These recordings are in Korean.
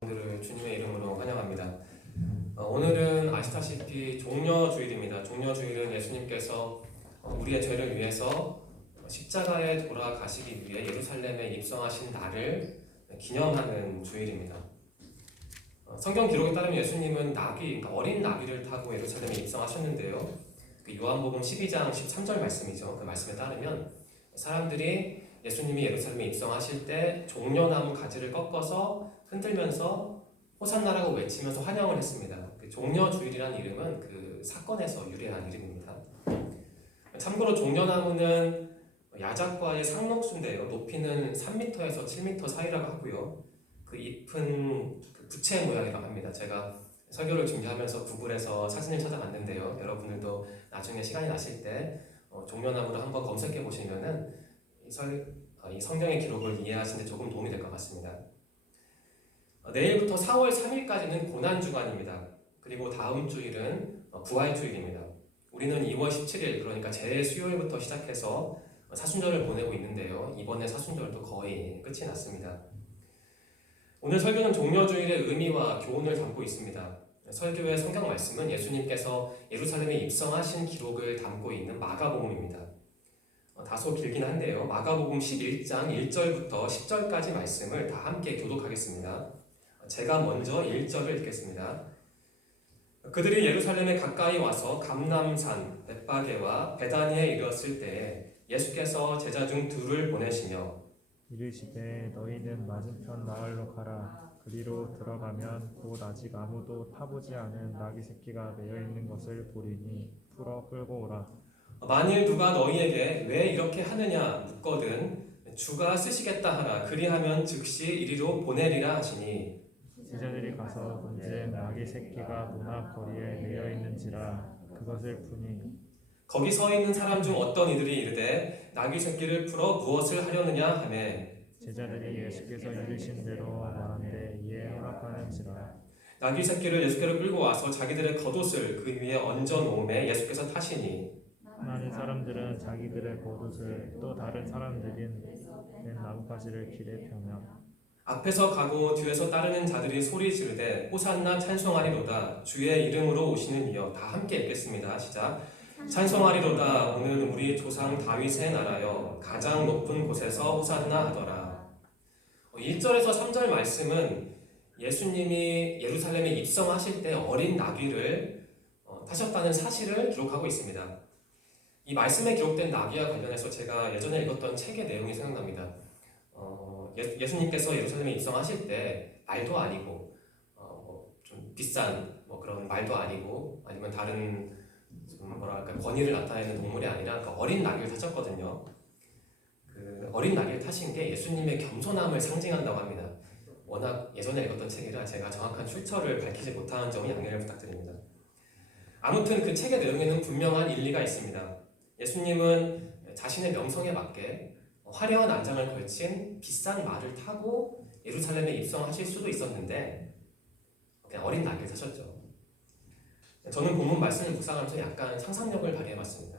분들을 주님의 이름으로 환영합니다. 오늘은 아시다시피 종려주일입니다. 종려주일은 예수님께서 우리의 죄를 위해서 십자가에 돌아가시기 위해 예루살렘에 입성하신 날을 기념하는 주일입니다. 성경 기록에 따르면 예수님은 그러니까 어린 나귀를 타고 예루살렘에 입성하셨는데요. 그 요한복음 12장 13절 말씀이죠. 그 말씀에 따르면 사람들이 예수님이 예루살렘에 입성하실 때 종려나무 가지를 꺾어서 흔들면서 호산나라고 외치면서 환영을 했습니다. 그 종려주일이라는 이름은 그 사건에서 유래한 이름입니다. 참고로 종려나무는 야작과의 상록수인데요. 높이는 3m에서 7m 사이라고 하고요. 그 잎은 부채 모양이라고 합니다. 제가 설교를 준비하면서 구글에서 사진을 찾아봤는데요. 여러분들도 나중에 시간이 나실 때 종려나무를 한번 검색해 보시면은 이 성경의 기록을 이해하시는 데 조금 도움이 될 것 같습니다. 내일부터 4월 3일까지는 고난주간입니다. 그리고 다음 주일은 부활주일입니다. 우리는 2월 17일, 그러니까 재수요일부터 시작해서 사순절을 보내고 있는데요. 이번에 사순절도 거의 끝이 났습니다. 오늘 설교는 종려주일의 의미와 교훈을 담고 있습니다. 설교의 성경 말씀은 예수님께서 예루살렘에 입성하신 기록을 담고 있는 마가복음입니다. 다소 길긴 한데요. 마가복음 11장 1절부터 10절까지 말씀을 다 함께 교독하겠습니다. 제가 먼저 1절을 읽겠습니다. 그들이 예루살렘에 가까이 와서 감람산, 벳바게와 베다니에 이르렀을 때에 예수께서 제자 중 둘을 보내시며 이르시되 너희는 맞은편 마을로 가라. 그리로 들어가면 곧 아직 아무도 타보지 않은 나귀 새끼가 매여 있는 것을 보리니 풀어 끌고 오라. 만일 누가 너희에게 왜 이렇게 하느냐 묻거든 주가 쓰시겠다 하라. 그리하면 즉시 이리로 보내리라 하시니 제자들이 가서 본즉 나귀 새끼가 문 앞 거리에 매여 있는지라. 그것을 푸니 거기 서 있는 사람 중 어떤 이들이 이르되 나귀 새끼를 풀어 무엇을 하려느냐 하매 제자들이 예수께서 이르신 대로 말하는데 이에 허락하는지라. 나귀 새끼를 예수께로 끌고 와서 자기들의 겉옷을 그 위에 얹어 놓음에 예수께서 타시니 많은 사람들은 자기들의 겉옷을 또 다른 사람들은 맨 나뭇가지를 길에 펴며 앞에서 가고 뒤에서 따르는 자들이 소리 지르되 호산나 찬송하리로다 주의 이름으로 오시는 이여. 다 함께 읽겠습니다. 시작. 찬송하리로다 오늘 우리 조상 다윗의 나라여 가장 높은 곳에서 호산나 하더라. 1절에서 3절 말씀은 예수님이 예루살렘에 입성하실 때 어린 나귀를 타셨다는 사실을 기록하고 있습니다. 이 말씀에 기록된 나귀와 관련해서 제가 예전에 읽었던 책의 내용이 생각납니다. 예수님께서 예루살렘에 입성하실 때 말도 아니고 좀 비싼 그런 말도 아니고 아니면 다른 권위를 나타내는 동물이 아니라 그 어린 나귀를 타셨거든요. 그 어린 나귀를 타신 게 예수님의 겸손함을 상징한다고 합니다. 워낙 예전에 읽었던 책이라 제가 정확한 출처를 밝히지 못한 점이 양해를 부탁드립니다. 아무튼 그 책의 내용에는 분명한 일리가 있습니다. 예수님은 자신의 명성에 맞게 화려한 안장을 걸친 비싼 말을 타고 예루살렘에 입성하실 수도 있었는데 그냥 어린 나귀를 타셨죠. 저는 본문 말씀을 묵상하면서 약간 상상력을 발휘해봤습니다.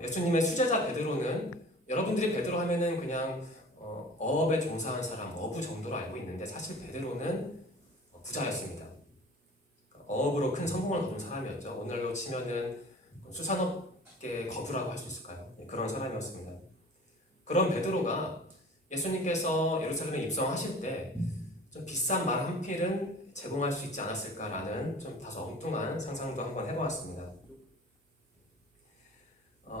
예수님의 수제자 베드로는 여러분들이 베드로 하면은 그냥 어업에 종사한 사람, 어부 정도로 알고 있는데 사실 베드로는 부자였습니다. 어업으로 큰 성공을 거둔 사람이었죠. 오늘로 치면은 수산업계 거부라고 할 수 있을까요? 그런 사람이었습니다. 그런 베드로가 예수님께서 예루살렘에 입성하실 때 좀 비싼 말 한 필은 제공할 수 있지 않았을까라는 좀 다소 엉뚱한 상상도 한번 해보았습니다.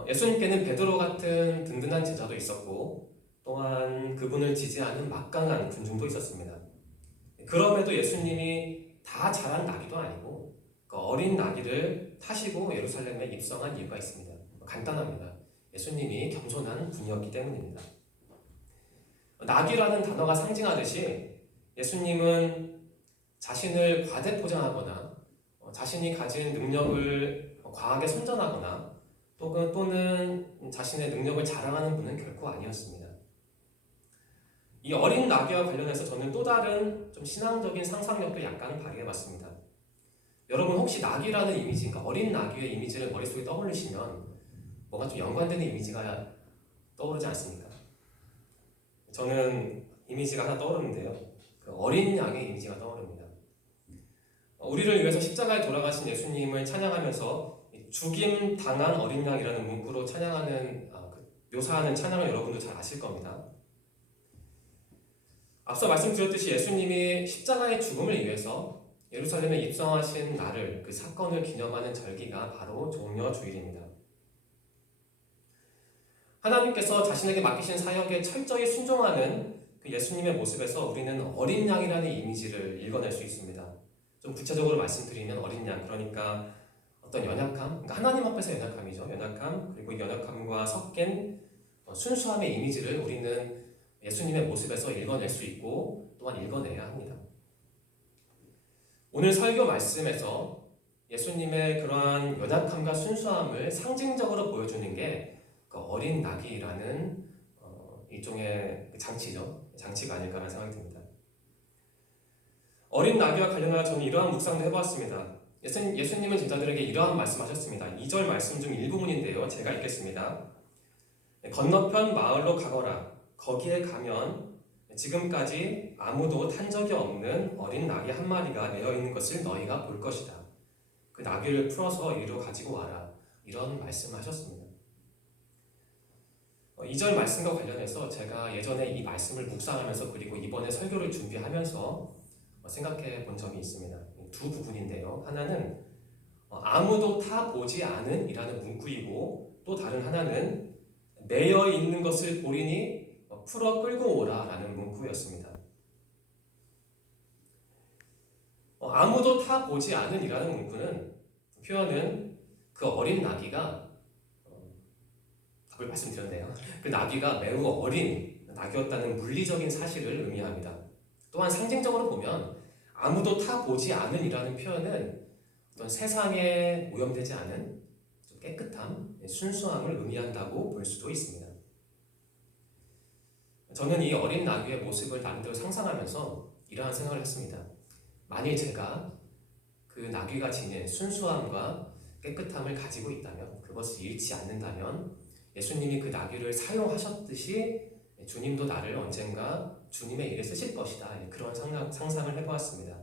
예수님께는 베드로 같은 든든한 제자도 있었고 또한 그분을 지지하는 막강한 군중도 있었습니다. 그럼에도 예수님이 다 자란 나귀도 아니고 그 어린 나귀를 타시고 예루살렘에 입성한 이유가 있습니다. 간단합니다. 예수님이 겸손한 분이었기 때문입니다. 나귀라는 단어가 상징하듯이 예수님은 자신을 과대포장하거나 자신이 가진 능력을 과하게 선전하거나 또는 자신의 능력을 자랑하는 분은 결코 아니었습니다. 이 어린 나귀와 관련해서 저는 또 다른 좀 신앙적인 상상력도 약간 발휘해봤습니다. 여러분 혹시 나귀라는 이미지, 그러니까 어린 나귀의 이미지를 머릿속에 떠올리시면 뭔가 좀 연관되는 이미지가 떠오르지 않습니까? 저는 이미지가 하나 떠오르는데요. 그 어린 양의 이미지가 떠오릅니다. 우리를 위해서 십자가에 돌아가신 예수님을 찬양하면서 죽임 당한 어린 양이라는 문구로 찬양하는 묘사하는 찬양을 여러분도 잘 아실 겁니다. 앞서 말씀드렸듯이 예수님이 십자가의 죽음을 위해서 예루살렘에 입성하신 날을 그 사건을 기념하는 절기가 바로 종려주일입니다. 하나님께서 자신에게 맡기신 사역에 철저히 순종하는 그 예수님의 모습에서 우리는 어린 양이라는 이미지를 읽어낼 수 있습니다. 좀 구체적으로 말씀드리면 어린 양, 그러니까 어떤 연약함, 그러니까 하나님 앞에서 연약함이죠. 연약함, 그리고 연약함과 섞인 순수함의 이미지를 우리는 예수님의 모습에서 읽어낼 수 있고 또한 읽어내야 합니다. 오늘 설교 말씀에서 예수님의 그러한 연약함과 순수함을 상징적으로 보여주는 게 그 어린 낙이라는 일종의 장치죠. 장치가 아닐까라는 생각이 듭니다. 어린 나귀와 관련하여 저는 이러한 묵상도 해보았습니다. 예수님은 제자들에게 이러한 말씀하셨습니다. 2절 말씀 중 일부분인데요. 제가 읽겠습니다. 건너편 마을로 가거라. 거기에 가면 지금까지 아무도 탄 적이 없는 어린 나귀 한 마리가 매여 있는 것을 너희가 볼 것이다. 그 나귀를 풀어서 이리로 가지고 와라. 이런 말씀을 하셨습니다. 2절 말씀과 관련해서 제가 예전에 이 말씀을 묵상하면서 그리고 이번에 설교를 준비하면서 생각해 본 점이 있습니다. 두 부분인데요. 하나는 아무도 타 보지 않은 이라는 문구이고 또 다른 하나는 매여 있는 것을 보리니 풀어 끌고 오라 라는 문구였습니다. 아무도 타 보지 않은 이라는 문구는 표현은 그 어린 나귀가 답을 말씀드렸네요. 그 나귀가 매우 어린 나귀였다는 물리적인 사실을 의미합니다. 또한 상징적으로 보면 아무도 타 보지 않은 이라는 표현은 어떤 세상에 오염되지 않은 좀 깨끗함, 순수함을 의미한다고 볼 수도 있습니다. 저는 이 어린 나귀의 모습을 나름대로 상상하면서 이러한 생각을 했습니다. 만일 제가 그 나귀가 지닌 순수함과 깨끗함을 가지고 있다면, 그것을 잃지 않는다면 예수님이 그 나귀를 사용하셨듯이 주님도 나를 언젠가 주님의 일에 쓰실 것이다. 그런 상상을 해보았습니다.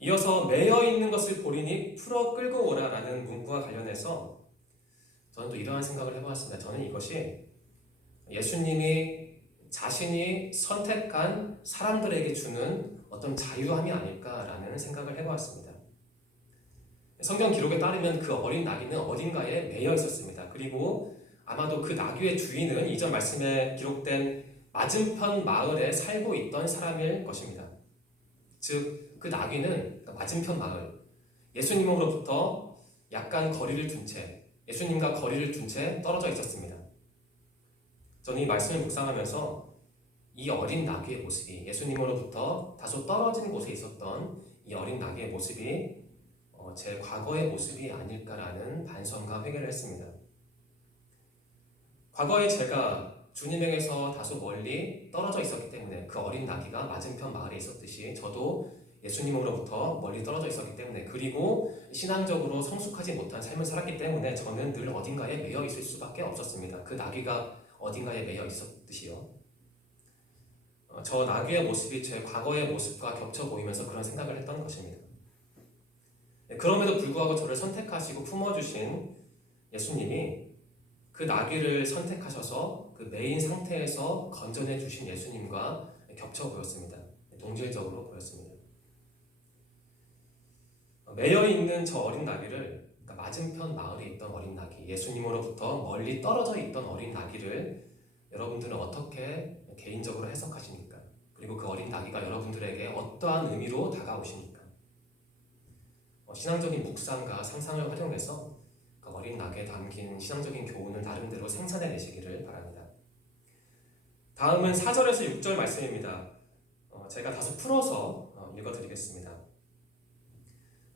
이어서 매여 있는 것을 보리니 풀어 끌고 오라라는 문구와 관련해서 저는 또 이러한 생각을 해보았습니다. 저는 이것이 예수님이 자신이 선택한 사람들에게 주는 어떤 자유함이 아닐까라는 생각을 해보았습니다. 성경 기록에 따르면 그 어린 나귀는 어딘가에 매여 있었습니다. 그리고 아마도 그 나귀의 주인은 이전 말씀에 기록된 맞은편 마을에 살고 있던 사람일 것입니다. 즉, 그 나귀는 맞은편 마을, 예수님으로부터 약간 거리를 둔 채, 예수님과 거리를 둔 채 떨어져 있었습니다. 저는 이 말씀을 묵상하면서 이 어린 나귀의 모습이, 예수님으로부터 다소 떨어진 곳에 있었던 이 어린 나귀의 모습이 제 과거의 모습이 아닐까라는 반성과 회개를 했습니다. 과거에 제가 주님에게서 다소 멀리 떨어져 있었기 때문에 그 어린 나귀가 맞은편 마을에 있었듯이 저도 예수님으로부터 멀리 떨어져 있었기 때문에, 그리고 신앙적으로 성숙하지 못한 삶을 살았기 때문에 저는 늘 어딘가에 매여 있을 수밖에 없었습니다. 그 나귀가 어딘가에 매여 있었듯이요. 저 나귀의 모습이 제 과거의 모습과 겹쳐 보이면서 그런 생각을 했던 것입니다. 그럼에도 불구하고 저를 선택하시고 품어주신 예수님이 그 나귀를 선택하셔서 그 매인 상태에서 건져내 주신 예수님과 겹쳐 보였습니다. 동질적으로 보였습니다. 매여 있는 저 어린 나귀를, 그러니까 맞은편 마을에 있던 어린 나귀, 예수님으로부터 멀리 떨어져 있던 어린 나귀를 여러분들은 어떻게 개인적으로 해석하십니까? 그리고 그 어린 나귀가 여러분들에게 어떠한 의미로 다가오십니까? 신앙적인 묵상과 상상을 활용해서 그 어린 낙에 담긴 신앙적인 교훈을 나름대로 생산해내시기를 바랍니다. 다음은 4절에서 6절 말씀입니다. 제가 다소 풀어서 읽어드리겠습니다.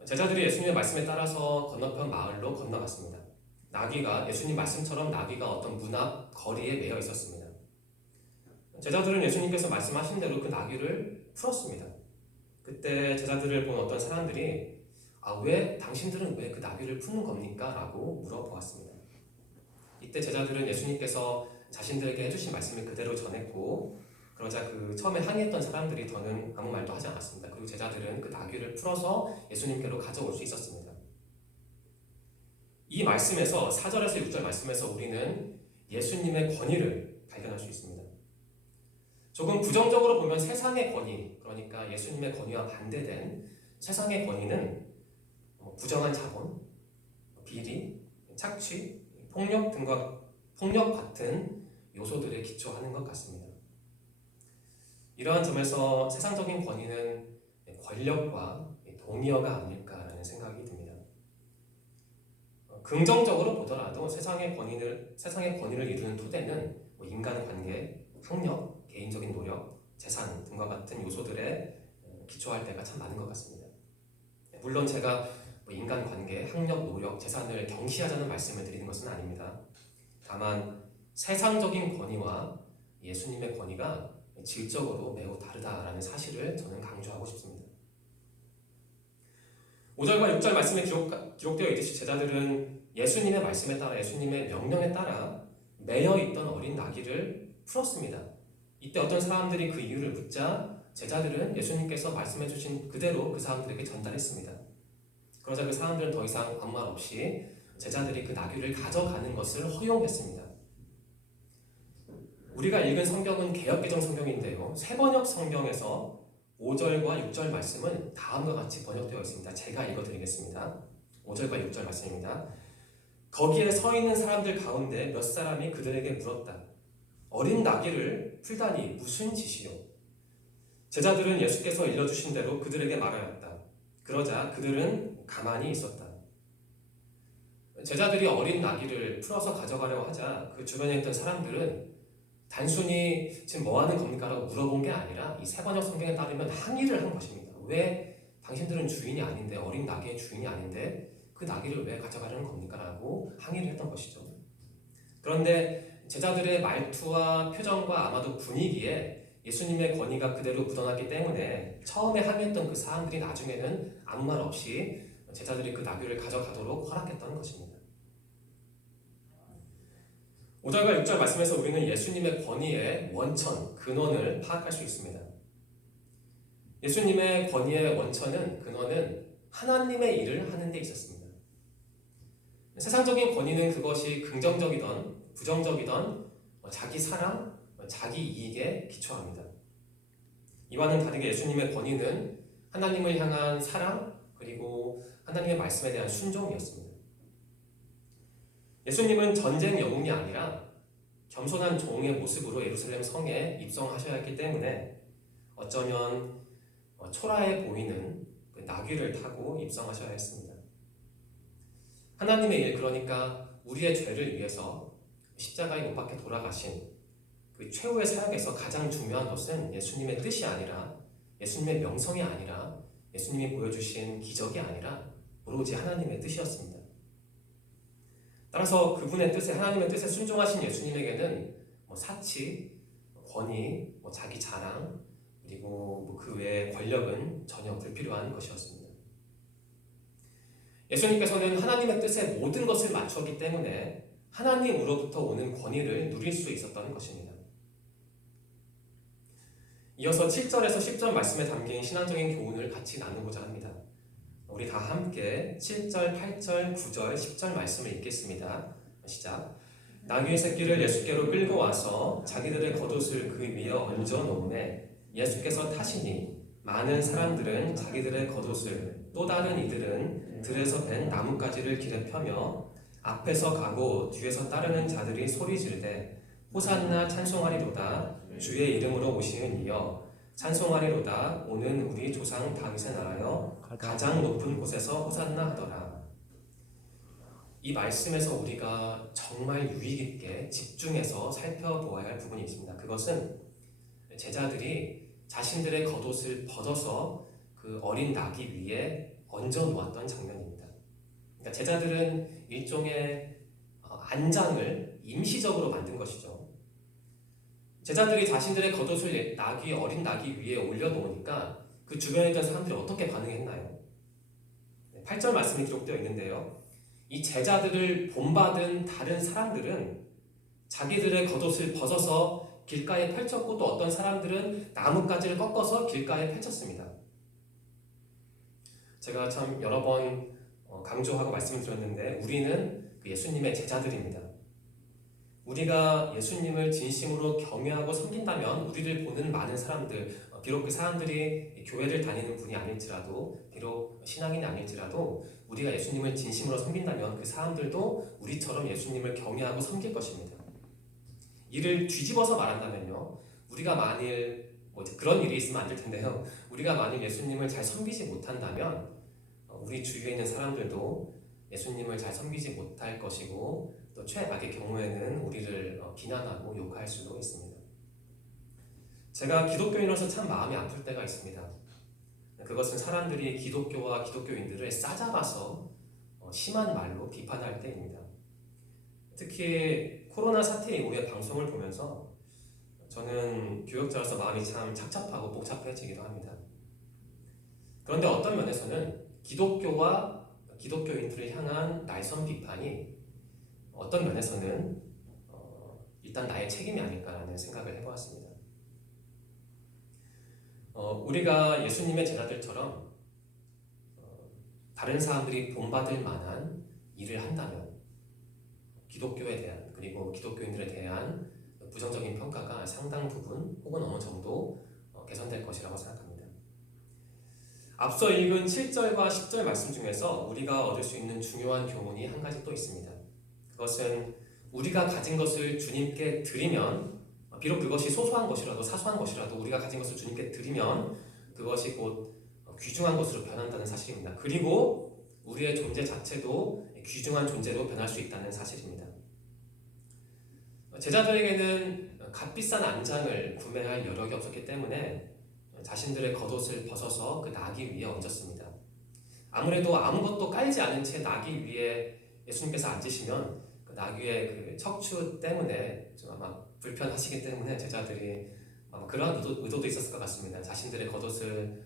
제자들이 예수님의 말씀에 따라서 건너편 마을로 건너갔습니다. 나귀가, 예수님 말씀처럼 나귀가 어떤 문 앞 거리에 매여 있었습니다. 제자들은 예수님께서 말씀하신 대로 그 나귀를 풀었습니다. 그때 제자들을 본 어떤 사람들이 당신들은 왜 그 나귀를 푸는 겁니까? 라고 물어보았습니다. 이때 제자들은 예수님께서 자신들에게 해주신 말씀을 그대로 전했고, 그러자 그 처음에 항의했던 사람들이 더는 아무 말도 하지 않았습니다. 그리고 제자들은 그 나귀를 풀어서 예수님께로 가져올 수 있었습니다. 이 말씀에서 4절에서 6절 말씀에서 우리는 예수님의 권위를 발견할 수 있습니다. 조금 부정적으로 보면 세상의 권위, 그러니까 예수님의 권위와 반대된 세상의 권위는 부정한 자본, 비리, 착취, 폭력 같은 요소들에 기초하는 것 같습니다. 이러한 점에서 세상적인 권위는 권력과 동의어가 아닐까라는 생각이 듭니다. 긍정적으로 보더라도 세상의 권위를 이루는 토대는 인간관계, 학력, 개인적인 노력, 재산 등과 같은 요소들에 기초할 때가 참 많은 것 같습니다. 물론 제가 인간관계, 학력, 노력, 재산을 경시하자는 말씀을 드리는 것은 아닙니다. 다만 세상적인 권위와 예수님의 권위가 질적으로 매우 다르다라는 사실을 저는 강조하고 싶습니다. 5절과 6절 말씀에 기록되어 있듯이 제자들은 예수님의 말씀에 따라 예수님의 명령에 따라 매여있던 어린 나귀를 풀었습니다. 이때 어떤 사람들이 그 이유를 묻자 제자들은 예수님께서 말씀해 주신 그대로 그 사람들에게 전달했습니다. 그러자 그 사람들은 더 이상 아무 말 없이 제자들이 그 나귀를 가져가는 것을 허용했습니다. 우리가 읽은 성경은 개역개정 성경인데요. 새번역 성경에서 5절과 6절 말씀은 다음과 같이 번역되어 있습니다. 제가 읽어드리겠습니다. 5절과 6절 말씀입니다. 거기에 서 있는 사람들 가운데 몇 사람이 그들에게 물었다. 어린 나귀를 풀다니 무슨 짓이요? 제자들은 예수께서 일러주신 대로 그들에게 말하였다. 그러자 그들은 가만히 있었다. 제자들이 어린 나귀를 풀어서 가져가려고 하자 그 주변에 있던 사람들은 단순히 지금 뭐 하는 겁니까? 라고 물어본 게 아니라 이 새번역 성경에 따르면 항의를 한 것입니다. 왜 당신들은 주인이 아닌데, 어린 나귀의 주인이 아닌데 그 나귀를 왜 가져가려는 겁니까? 라고 항의를 했던 것이죠. 그런데 제자들의 말투와 표정과 아마도 분위기에 예수님의 권위가 그대로 묻어났기 때문에 처음에 항의했던 그 사람들이 나중에는 아무 말 없이 제자들이 그 나귀를 가져가도록 허락했던 것입니다. 5절과 6절 말씀에서 우리는 예수님의 권위의 원천, 근원을 파악할 수 있습니다. 예수님의 권위의 원천은, 근원은 하나님의 일을 하는 데 있었습니다. 세상적인 권위는 그것이 긍정적이던 부정적이던 자기 사랑, 자기 이익에 기초합니다. 이와는 다르게 예수님의 권위는 하나님을 향한 사랑, 그리고 하나님의 말씀에 대한 순종이었습니다. 예수님은 전쟁 영웅이 아니라 겸손한 종의 모습으로 예루살렘 성에 입성하셔야 했기 때문에 어쩌면 초라해 보이는 그 나귀를 타고 입성하셔야 했습니다. 하나님의 일, 그러니까 우리의 죄를 위해서 십자가에 못 박혀 돌아가신 그 최후의 사역에서 가장 중요한 것은 예수님의 뜻이 아니라, 예수님의 명성이 아니라, 예수님이 보여주신 기적이 아니라 오로지 하나님의 뜻이었습니다. 따라서 그분의 뜻에, 하나님의 뜻에 순종하신 예수님에게는 사치, 권위, 자기 자랑, 그리고 그 외의 권력은 전혀 불필요한 것이었습니다. 예수님께서는 하나님의 뜻에 모든 것을 맞추었기 때문에 하나님으로부터 오는 권위를 누릴 수 있었던 것입니다. 이어서 7절에서 10절 말씀에 담긴 신앙적인 교훈을 같이 나누고자 합니다. 우리 다 함께 7절, 8절, 9절, 10절 말씀을 읽겠습니다. 시작. 나귀의 새끼를 예수께로 끌고 와서 자기들의 겉옷을 그 위에 얹어 놓음에 예수께서 타시니 많은 사람들은 자기들의 겉옷을, 또 다른 이들은 들에서 벤 나뭇가지를 길에 펴며 앞에서 가고 뒤에서 따르는 자들이 소리 지르되 호산나 찬송하리로다 주의 이름으로 오시는 이여 찬송하리로다 오는 우리 조상 다윗의 나라여 가장 높은 곳에서 호산나 하더라. 이 말씀에서 우리가 정말 유익 있게 집중해서 살펴보아야 할 부분이 있습니다. 그것은 제자들이 자신들의 겉옷을 벗어서 그 어린 나귀 위에 얹어 놓았던 장면입니다. 그러니까 제자들은 일종의 안장을 임시적으로 만든 것이죠. 제자들이 자신들의 겉옷을 어린 나귀 위에 올려놓으니까 그 주변에 있던 사람들이 어떻게 반응했나요? 8절 말씀이 기록되어 있는데요. 이 제자들을 본받은 다른 사람들은 자기들의 겉옷을 벗어서 길가에 펼쳤고 또 어떤 사람들은 나뭇가지를 꺾어서 길가에 펼쳤습니다. 제가 참 여러 번 강조하고 말씀을 드렸는데 우리는 그 예수님의 제자들입니다. 우리가 예수님을 진심으로 경외하고 섬긴다면 우리를 보는 많은 사람들, 비록 그 사람들이 교회를 다니는 분이 아닐지라도, 비록 신앙인이 아닐지라도 우리가 예수님을 진심으로 섬긴다면 그 사람들도 우리처럼 예수님을 경외하고 섬길 것입니다. 이를 뒤집어서 말한다면요, 우리가 만일 이제 그런 일이 있으면 안 될 텐데요, 우리가 만일 예수님을 잘 섬기지 못한다면 우리 주위에 있는 사람들도 예수님을 잘 섬기지 못할 것이고 또 최악의 경우에는 우리를 비난하고 욕할 수도 있습니다. 제가 기독교인으로서 참 마음이 아플 때가 있습니다. 그것은 사람들이 기독교와 기독교인들을 싸잡아서 심한 말로 비판할 때입니다. 특히 코로나 사태 이후에 방송을 보면서 저는 교역자로서 마음이 참 착잡하고 복잡해지기도 합니다. 그런데 어떤 면에서는 기독교와 기독교인들을 향한 날선 비판이 어떤 면에서는 일단 나의 책임이 아닐까라는 생각을 해보았습니다. 우리가 예수님의 제자들처럼 다른 사람들이 본받을 만한 일을 한다면 기독교에 대한 그리고 기독교인들에 대한 부정적인 평가가 상당 부분 혹은 어느 정도 개선될 것이라고 생각합니다. 앞서 읽은 7절과 10절 말씀 중에서 우리가 얻을 수 있는 중요한 교훈이 한 가지 또 있습니다. 그것은 우리가 가진 것을 주님께 드리면, 비록 그것이 소소한 것이라도 사소한 것이라도 우리가 가진 것을 주님께 드리면 그것이 곧 귀중한 것으로 변한다는 사실입니다. 그리고 우리의 존재 자체도 귀중한 존재로 변할 수 있다는 사실입니다. 제자들에게는 값비싼 안장을 구매할 여력이 없었기 때문에 자신들의 겉옷을 벗어서 그 나귀 위에 얹었습니다. 아무래도 아무것도 깔지 않은 채 나귀 위에 예수님께서 앉으시면 그 나귀의 그 척추 때문에 좀 아마 불편하시기 때문에 제자들이 아마 그러한 의도도 있었을 것 같습니다. 자신들의 겉옷을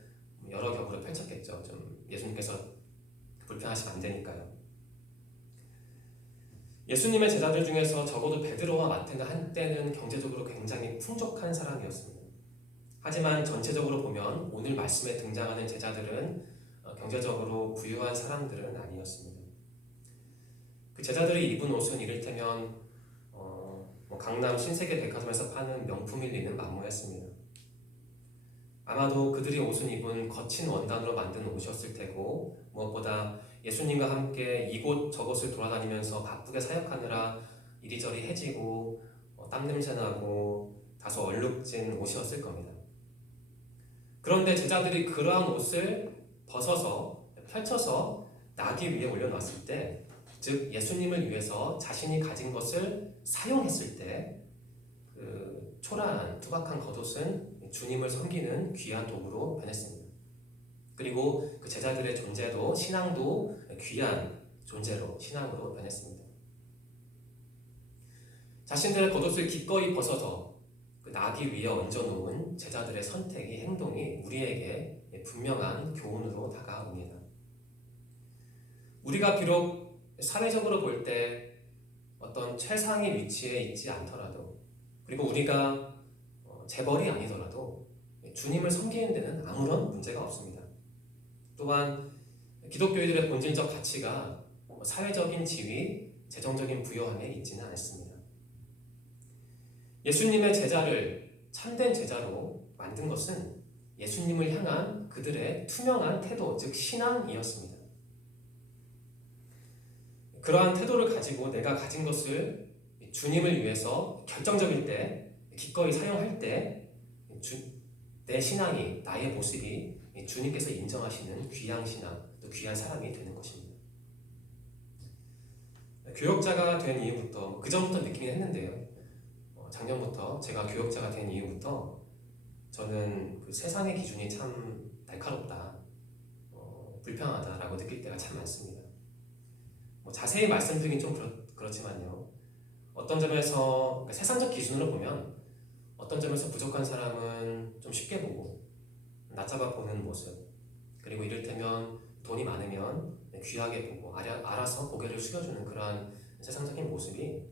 여러 겹으로 펼쳤겠죠. 좀 예수님께서 불편하시면 안 되니까요. 예수님의 제자들 중에서 적어도 베드로와 마태는 한때는 경제적으로 굉장히 풍족한 사람이었습니다. 하지만 전체적으로 보면 오늘 말씀에 등장하는 제자들은 경제적으로 부유한 사람들은 아니었습니다. 그 제자들이 입은 옷은 이를테면 강남 신세계 백화점에서 파는 명품을 입는 만무였습니다. 아마도 그들이 옷은 입은 거친 원단으로 만든 옷이었을 테고 무엇보다 예수님과 함께 이곳 저곳을 돌아다니면서 바쁘게 사역하느라 이리저리 해지고 땀 냄새나고 다소 얼룩진 옷이었을 겁니다. 그런데 제자들이 그러한 옷을 벗어서 펼쳐서 나귀 위에 올려놨을 때, 즉 예수님을 위해서 자신이 가진 것을 사용했을 때 그 초라한 투박한 겉옷은 주님을 섬기는 귀한 도구로 변했습니다. 그리고 그 제자들의 존재도 신앙도 귀한 존재로 신앙으로 변했습니다. 자신들의 겉옷을 기꺼이 벗어서 그 나귀 위에 얹어놓은 제자들의 선택이 행동이 우리에게 분명한 교훈으로 다가옵니다. 우리가 비록 사회적으로 볼 때 어떤 최상의 위치에 있지 않더라도 그리고 우리가 재벌이 아니더라도 주님을 섬기는 데는 아무런 문제가 없습니다. 또한 기독교인들의 본질적 가치가 사회적인 지위, 재정적인 부요함에 있지는 않습니다. 예수님의 제자를 참된 제자로 만든 것은 예수님을 향한 그들의 투명한 태도, 즉 신앙이었습니다. 그러한 태도를 가지고 내가 가진 것을 주님을 위해서 결정적일 때, 기꺼이 사용할 때 내 신앙이, 나의 모습이 주님께서 인정하시는 귀한 신앙, 또 귀한 사람이 되는 것입니다. 교역자가 된 이후부터, 그 전부터 느끼긴 했는데요. 작년부터 제가 교역자가 된 이후부터 저는 그 세상의 기준이 참 날카롭다, 불평하다라고 느낄 때가 참 많습니다. 자세히 말씀드리긴 좀 그렇지만요. 어떤 점에서 그러니까 세상적 기준으로 보면 어떤 점에서 부족한 사람은 좀 쉽게 보고 낮잡아 보는 모습, 그리고 이를테면 돈이 많으면 귀하게 보고 알아서 고개를 숙여주는 그러한 세상적인 모습이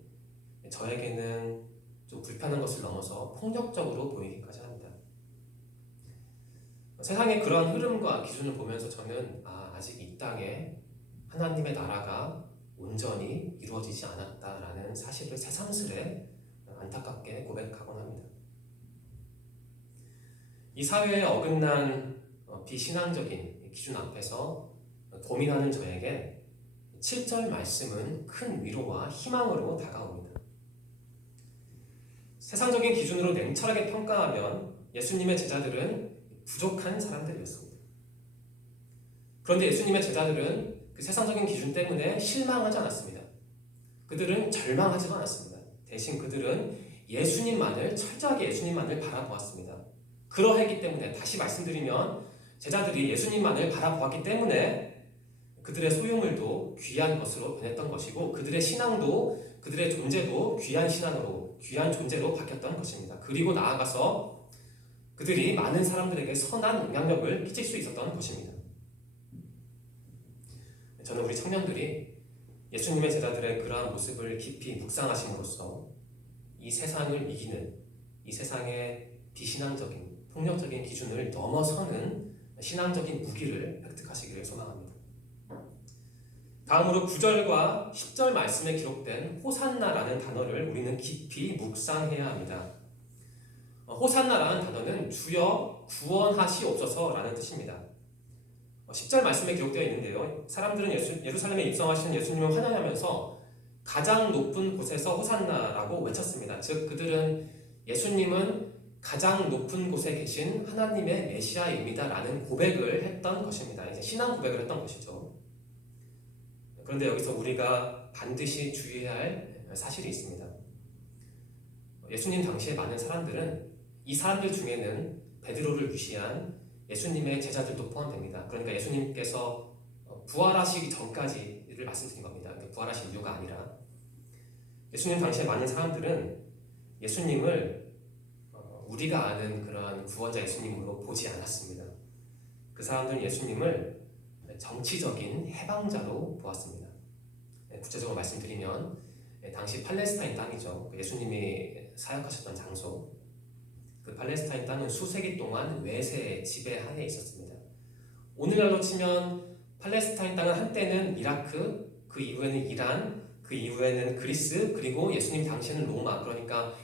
저에게는 좀 불편한 것을 넘어서 폭력적으로 보이기까지 합니다. 세상의 그러한 흐름과 기준을 보면서 저는 아직 이 땅에 하나님의 나라가 온전히 이루어지지 않았다라는 사실을 새삼스레 안타깝게 고백하곤 합니다. 이 사회에 어긋난 비신앙적인 기준 앞에서 고민하는 저에게 7절 말씀은 큰 위로와 희망으로 다가옵니다. 세상적인 기준으로 냉철하게 평가하면 예수님의 제자들은 부족한 사람들이었습니다. 그런데 예수님의 제자들은 그 세상적인 기준 때문에 실망하지 않았습니다. 그들은 절망하지도 않았습니다. 대신 그들은 철저하게 예수님만을 바라보았습니다. 그러했기 때문에, 다시 말씀드리면 제자들이 예수님만을 바라보았기 때문에 그들의 소유물도 귀한 것으로 변했던 것이고, 그들의 신앙도, 그들의 존재도 귀한 신앙으로, 귀한 존재로 바뀌었던 것입니다. 그리고 나아가서 그들이 많은 사람들에게 선한 영향력을 끼칠 수 있었던 것입니다. 저는 우리 청년들이 예수님의 제자들의 그러한 모습을 깊이 묵상하심으로써 이 세상을 이기는, 이 세상의 비신앙적인, 폭력적인 기준을 넘어서는 신앙적인 무기를 획득하시기를 소망합니다. 다음으로 9절과 10절 말씀에 기록된 호산나라는 단어를 우리는 깊이 묵상해야 합니다. 호산나라는 단어는 주여 구원하시옵소서라는 뜻입니다. 10절 말씀에 기록되어 있는데요. 사람들은 예루살렘에 입성하신 예수님을 환영하면서 가장 높은 곳에서 호산나라고 외쳤습니다. 즉 그들은 예수님은 가장 높은 곳에 계신 하나님의 메시아입니다 라는 고백을 했던 것입니다. 이제 신앙 고백을 했던 것이죠. 그런데 여기서 우리가 반드시 주의해야 할 사실이 있습니다. 예수님 당시에 많은 사람들은, 이 사람들 중에는 베드로를 무시한 예수님의 제자들도 포함됩니다. 그러니까 예수님께서 부활하시기 전까지를 말씀드린 겁니다. 부활하신 이유가 아니라, 예수님 당시에 많은 사람들은 예수님을 우리가 아는 그러한 구원자 예수님으로 보지 않았습니다. 그 사람들은 예수님을 정치적인 해방자로 보았습니다. 구체적으로 말씀드리면 당시 팔레스타인 땅이죠. 예수님이 사역하셨던 장소, 그 팔레스타인 땅은 수세기 동안 외세의 지배하에 있었습니다. 오늘날로 치면 팔레스타인 땅은 한때는 이라크, 그 이후에는 이란, 그 이후에는 그리스, 그리고 예수님 당시에는 로마, 그러니까